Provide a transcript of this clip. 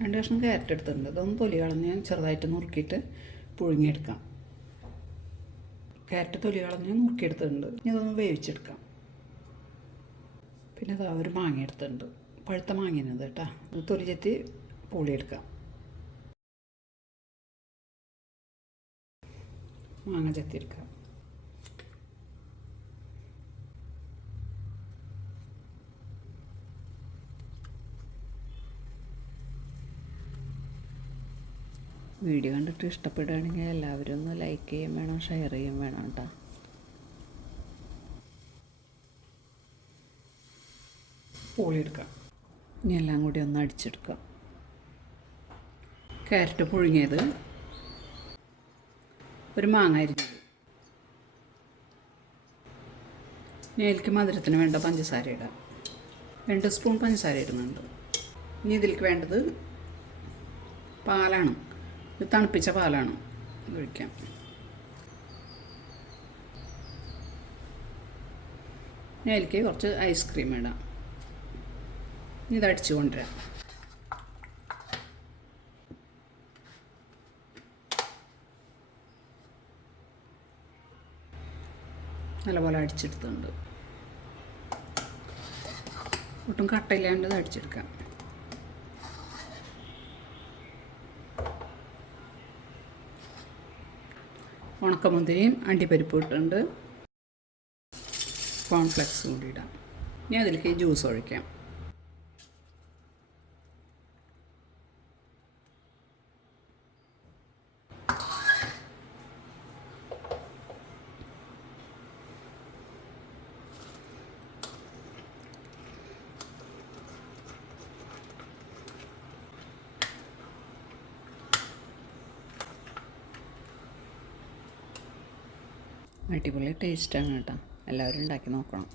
രണ്ട് കഷ്ണം ക്യാരറ്റ് എടുത്തിട്ടുണ്ട്. അതൊന്ന് തൊലി കളഞ്ഞ് ഞാൻ ചെറുതായിട്ട് നുറുക്കിയിട്ട് പുഴുങ്ങിയെടുക്കാം. ക്യാരറ്റ് തൊലി കളഞ്ഞ് നുറുക്കിയെടുത്തിട്ടുണ്ട്. ഇനി അതൊന്ന് വേവിച്ചെടുക്കാം. പിന്നെ അതാ ഒരു മാങ്ങ എടുത്തിട്ടുണ്ട്. പഴുത്ത മാങ്ങേനത് കേട്ടോ. തൊലി ചെത്തി പൂളിയെടുക്കാം. മാങ്ങ ചെത്തിയെടുക്കാം. വീഡിയോ കണ്ടിട്ട് ഇഷ്ടപ്പെടുകയാണെങ്കിൽ എല്ലാവരും ഒന്ന് ലൈക്ക് ചെയ്യുകയും വേണം ഷെയർ ചെയ്യുകയും വേണം കേട്ടോ പൊളിയെടുക്കാം ഇനി എല്ലാം കൂടി ഒന്ന് അടിച്ചെടുക്കാം. ക്യാരറ്റ് പുഴുങ്ങിയത് ഒരു മാങ്ങ അരിഞ്ഞത്. ഇനി മധുരത്തിന് വേണ്ട പഞ്ചസാര ഇടാം. രണ്ട് സ്പൂൺ പഞ്ചസാര ഇടുന്നുണ്ട്. ഇനി ഇതിലേക്ക് വേണ്ടത് പാലാണ്. ഇത് തണുപ്പിച്ച പാലാണ്. ഒഴിക്കാം. അതിലേക്ക് കുറച്ച് ഐസ്ക്രീം ഇടാം. ഇത് അടിച്ചു കൊണ്ടുവരാം. നല്ലപോലെ അടിച്ചെടുത്തുണ്ട് ഒട്ടും കട്ടയില്ലാണ്ട് അടിച്ചെടുക്കാം. ഉണക്കമുന്തിരിയും അണ്ടിപ്പരിപ്പ് ഇട്ടുണ്ട് കോൺഫ്ലെക്സ് കൂടി ഇടാം. ഇനി അതിലേക്ക് ജ്യൂസ് ഒഴിക്കാം. അടിപൊളി ടേസ്റ്റാണ് കേട്ടോ. എല്ലാവരും ഉണ്ടാക്കി നോക്കണം.